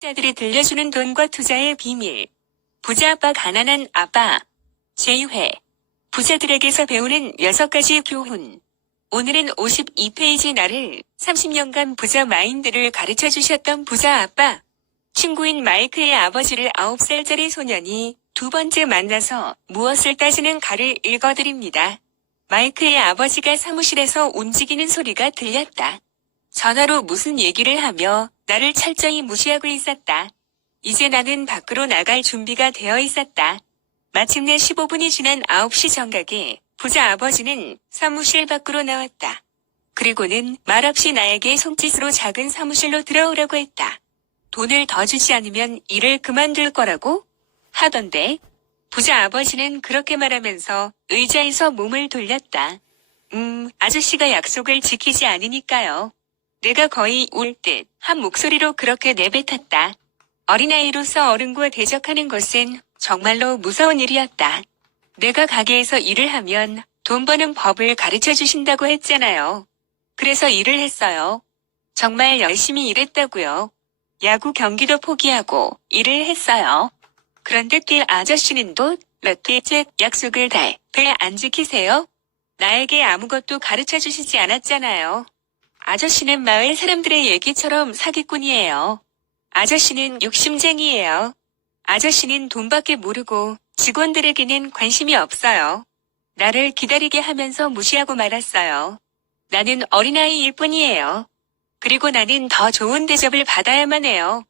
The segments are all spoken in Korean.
부자들이 들려주는 돈과 투자의 비밀. 부자 아빠 가난한 아빠. 제2회. 부자들에게서 배우는 6가지 교훈. 오늘은 52페이지 나를 30년간 부자 마인드를 가르쳐 주셨던 부자 아빠. 친구인 마이크의 아버지를 9살짜리 소년이 두 번째 만나서 무엇을 따지는 가를 읽어드립니다. 마이크의 아버지가 사무실에서 움직이는 소리가 들렸다. 전화로 무슨 얘기를 하며 나를 철저히 무시하고 있었다. 이제 나는 밖으로 나갈 준비가 되어 있었다. 마침내 15분이 지난 9시 정각에 부자 아버지는 사무실 밖으로 나왔다. 그리고는 말없이 나에게 손짓으로 작은 사무실로 들어오라고 했다. 돈을 더 주지 않으면 일을 그만둘 거라고 하던데 부자 아버지는 그렇게 말하면서 의자에서 몸을 돌렸다. 음, 아저씨가 약속을 지키지 않으니까요. 내가 거의 울 듯 한 목소리로 그렇게 내뱉었다. 어린아이로서 어른과 대적하는 것은 정말로 무서운 일이었다. 내가 가게에서 일을 하면 돈 버는 법을 가르쳐 주신다고 했잖아요. 그래서 일을 했어요. 정말 열심히 일했다고요. 야구 경기도 포기하고 일을 했어요. 그런데 뛸 아저씨는 또 럭키잭 약속을 달배 안 지키세요? 나에게 아무것도 가르쳐 주시지 않았잖아요. 아저씨는 마을 사람들의 얘기처럼 사기꾼이에요. 아저씨는 욕심쟁이에요. 아저씨는 돈밖에 모르고 직원들에게는 관심이 없어요. 나를 기다리게 하면서 무시하고 말았어요. 나는 어린아이일 뿐이에요. 그리고 나는 더 좋은 대접을 받아야만 해요.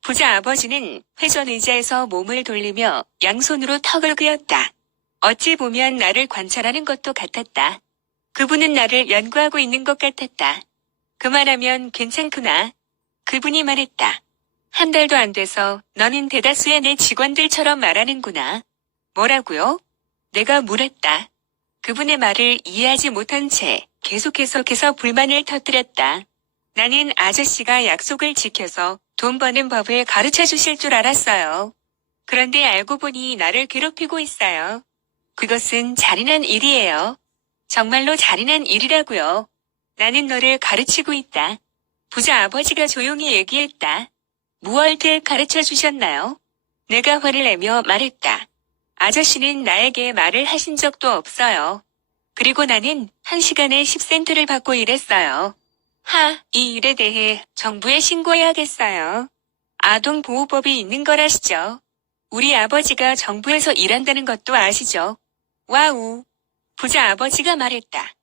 부자 아버지는 회전 의자에서 몸을 돌리며 양손으로 턱을 그었다. 어찌 보면 나를 관찰하는 것도 같았다. 그분은 나를 연구하고 있는 것 같았다. 그만하면 괜찮구나. 그분이 말했다. 한 달도 안 돼서 너는 대다수의 내 직원들처럼 말하는구나. 뭐라고요? 내가 물었다. 그분의 말을 이해하지 못한 채 계속해서 계서 불만을 터뜨렸다. 나는 아저씨가 약속을 지켜서 돈 버는 법을 가르쳐 주실 줄 알았어요. 그런데 알고 보니 나를 괴롭히고 있어요. 그것은 잔인한 일이에요. 정말로 잔인한 일이라고요. 나는 너를 가르치고 있다. 부자 아버지가 조용히 얘기했다. 무얼들 가르쳐 주셨나요? 내가 화를 내며 말했다. 아저씨는 나에게 말을 하신 적도 없어요. 그리고 나는 한 시간에 10센트를 받고 일했어요. 하, 이 일에 대해 정부에 신고해야겠어요. 아동보호법이 있는 걸 아시죠? 우리 아버지가 정부에서 일한다는 것도 아시죠? 와우. 부자 아버지가 말했다.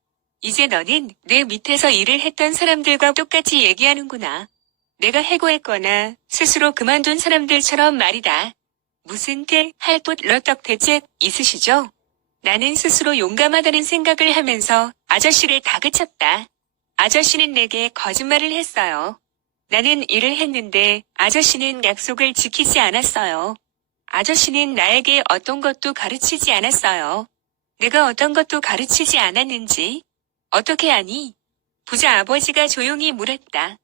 이제 너는 내 밑에서 일을 했던 사람들과 똑같이 얘기하는구나. 내가 해고했거나 스스로 그만둔 사람들처럼 말이다. 무슨 할곳 러떡 대책 있으시죠? 나는 스스로 용감하다는 생각을 하면서 아저씨를 다그쳤다. 아저씨는 내게 거짓말을 했어요. 나는 일을 했는데 아저씨는 약속을 지키지 않았어요. 아저씨는 나에게 어떤 것도 가르치지 않았어요. 내가 어떤 것도 가르치지 않았는지 어떻게 아니? 부자 아버지가 조용히 물었다.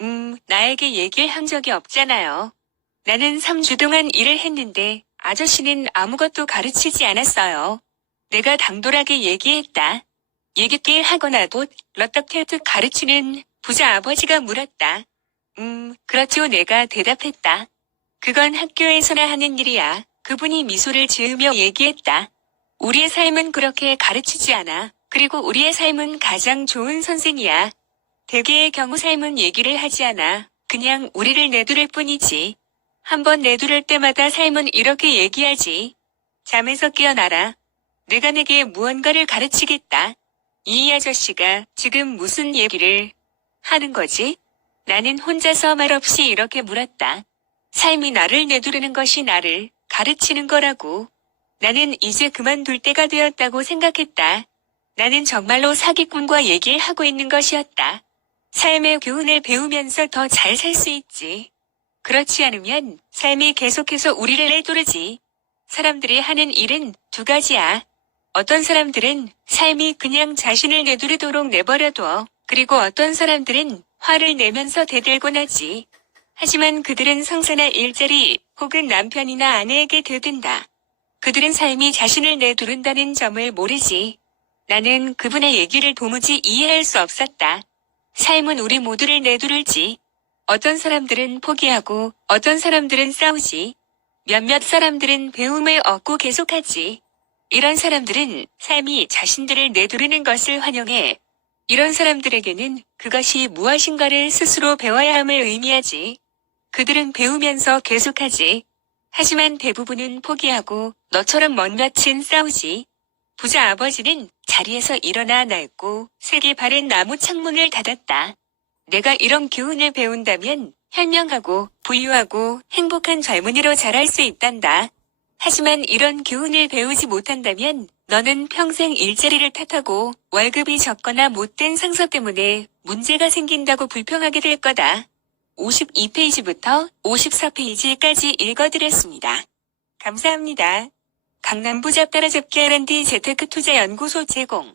음, 나에게 얘기를 한 적이 없잖아요. 나는 3주 동안 일을 했는데 아저씨는 아무것도 가르치지 않았어요. 내가 당돌하게 얘기했다. 얘기길 하거나도 러떡테트 가르치는 부자 아버지가 물었다. 음, 그렇죠 내가 대답했다. 그건 학교에서나 하는 일이야. 그분이 미소를 지으며 얘기했다. 우리의 삶은 그렇게 가르치지 않아. 그리고 우리의 삶은 가장 좋은 선생이야. 대개의 경우 삶은 얘기를 하지 않아. 그냥 우리를 내두를 뿐이지. 한번 내두를 때마다 삶은 이렇게 얘기하지. 잠에서 깨어나라. 내가 내게 무언가를 가르치겠다. 이 아저씨가 지금 무슨 얘기를 하는 거지? 나는 혼자서 말없이 이렇게 물었다. 삶이 나를 내두르는 것이 나를 가르치는 거라고. 나는 이제 그만둘 때가 되었다고 생각했다. 나는 정말로 사기꾼과 얘기를 하고 있는 것이었다. 삶의 교훈을 배우면서 더 잘 살 수 있지. 그렇지 않으면 삶이 계속해서 우리를 내두르지. 사람들이 하는 일은 두 가지야. 어떤 사람들은 삶이 그냥 자신을 내두르도록 내버려둬. 그리고 어떤 사람들은 화를 내면서 대들곤 하지. 하지만 그들은 성사나 일자리 혹은 남편이나 아내에게 대든다. 그들은 삶이 자신을 내두른다는 점을 모르지. 나는 그분의 얘기를 도무지 이해할 수 없었다. 삶은 우리 모두를 내두를지. 어떤 사람들은 포기하고 어떤 사람들은 싸우지. 몇몇 사람들은 배움을 얻고 계속하지. 이런 사람들은 삶이 자신들을 내두르는 것을 환영해. 이런 사람들에게는 그것이 무엇인가를 스스로 배워야 함을 의미하지. 그들은 배우면서 계속하지. 하지만 대부분은 포기하고 너처럼 먼 며친 싸우지. 부자 아버지는 자리에서 일어나 낡고 색이 바른 나무 창문을 닫았다. 내가 이런 교훈을 배운다면 현명하고 부유하고 행복한 젊은이로 자랄 수 있단다. 하지만 이런 교훈을 배우지 못한다면 너는 평생 일자리를 탓하고 월급이 적거나 못된 상사 때문에 문제가 생긴다고 불평하게 될 거다. 52페이지부터 54페이지까지 읽어드렸습니다. 감사합니다. 강남부 잡따라잡기 R&D 재테크 투자 연구소 제공